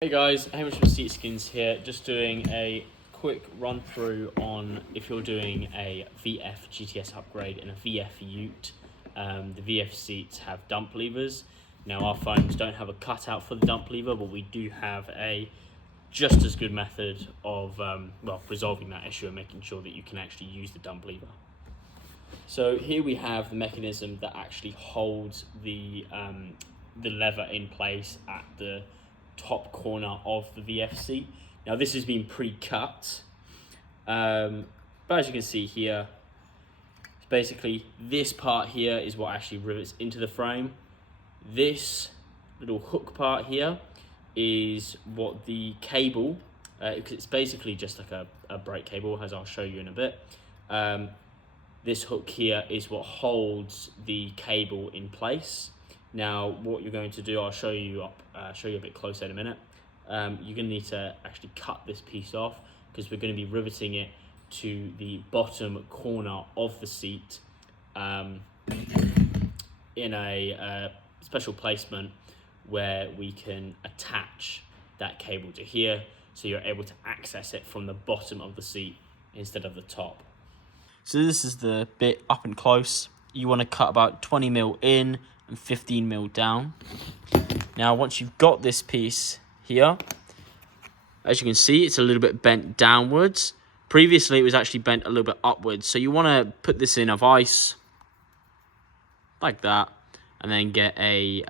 Hey guys, Hamish from Seat Skins here, just doing a quick run through on if you're doing a VF GTS upgrade in a VF Ute. The VF seats have dump levers. Now our phones don't have a cutout for the dump lever, but we do have a just as good method of resolving that issue and making sure that you can actually use the dump lever. So here we have the mechanism that actually holds the lever in place at the top corner of the VF seat. Now this has been pre-cut, but as you can see here, basically this part here is what actually rivets into the frame. This little hook part here is what the cable, it's basically just like a brake cable, as I'll show you in a bit. This hook here is what holds the cable in place. Now, what you're going to do, I'll show you a bit closer in a minute. You're going to need to actually cut this piece off because we're going to be riveting it to the bottom corner of the seat in a special placement where we can attach that cable to here, so you're able to access it from the bottom of the seat instead of the top. So this is the bit up and close. You want to cut about 20mm in and 15mm down. Now once you've got this piece here, as you can see, it's a little bit bent downwards. Previously it was actually bent a little bit upwards, so you want to put this in a vise like that and then get a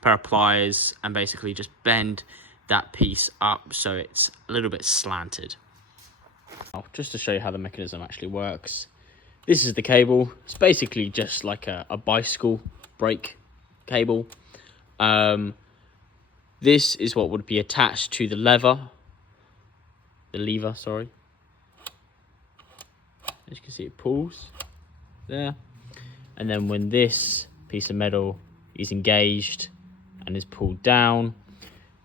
pair of pliers and basically just bend that piece up so it's a little bit slanted. Now, just to show you how the mechanism actually works, this is the cable. It's basically just like a bicycle brake cable. This is what would be attached to the lever, sorry. As you can see, it pulls there, and then when this piece of metal is engaged and is pulled down,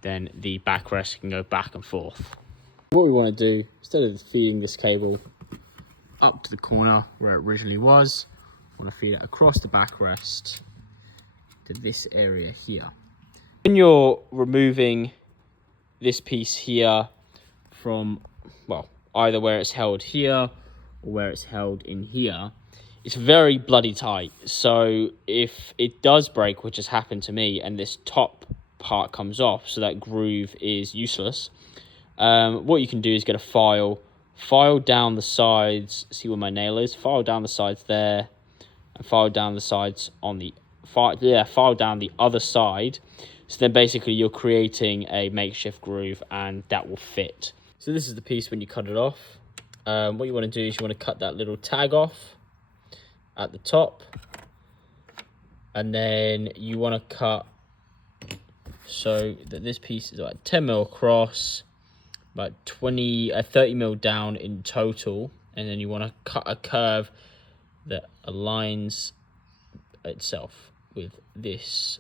then the backrest can go back and forth. What we want to do, instead of feeding this cable up to the corner where it originally was, I want to feed it across the backrest to this area here. When you're removing this piece here from, well, either where it's held here or where it's held in here, it's very bloody tight. So if it does break, which has happened to me, and this top part comes off, so that groove is useless, what you can do is get a file down the sides, see where my nail is, file down the sides there, and file down the sides on the file down the other side. So then basically you're creating a makeshift groove and that will fit. So this is the piece when you cut it off. What you want to do is you want to cut that little tag off at the top, and then you want to cut so that this piece is about 10mm across, about 30mm down in total, and then you want to cut a curve that aligns itself with this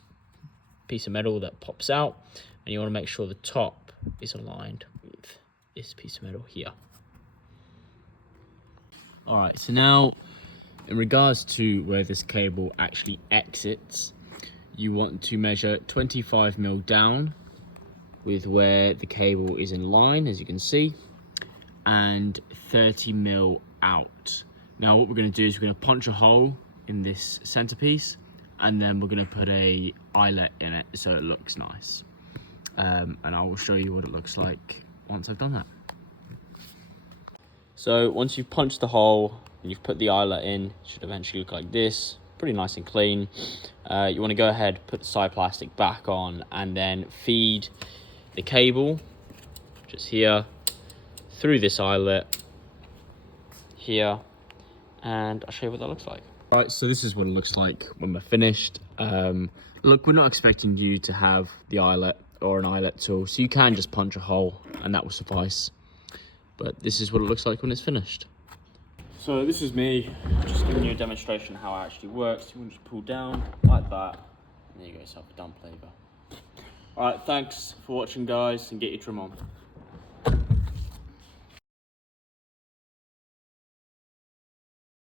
piece of metal that pops out, and you want to make sure the top is aligned with this piece of metal here. All right, so now in regards to where this cable actually exits, you want to measure 25mm down with where the cable is in line, as you can see, and 30mm out. Now what we're going to do is we're going to punch a hole in this centerpiece, and then we're going to put a eyelet in it so it looks nice. And I will show you what it looks like once I've done that. So once you've punched the hole and you've put the eyelet in, it should eventually look like this, pretty nice and clean. You want to go ahead, put the side plastic back on, and then feed the cable just here through this eyelet here, and I'll show you what that looks like. All right, so this is what it looks like when we're finished. Look, we're not expecting you to have the eyelet or an eyelet tool, so you can just punch a hole and that will suffice. But this is what it looks like when it's finished. So this is me just giving you a demonstration of how it actually works. You want to just pull down like that, and there you go, yourself a dump lever. All right, thanks for watching, guys, and get your trim on.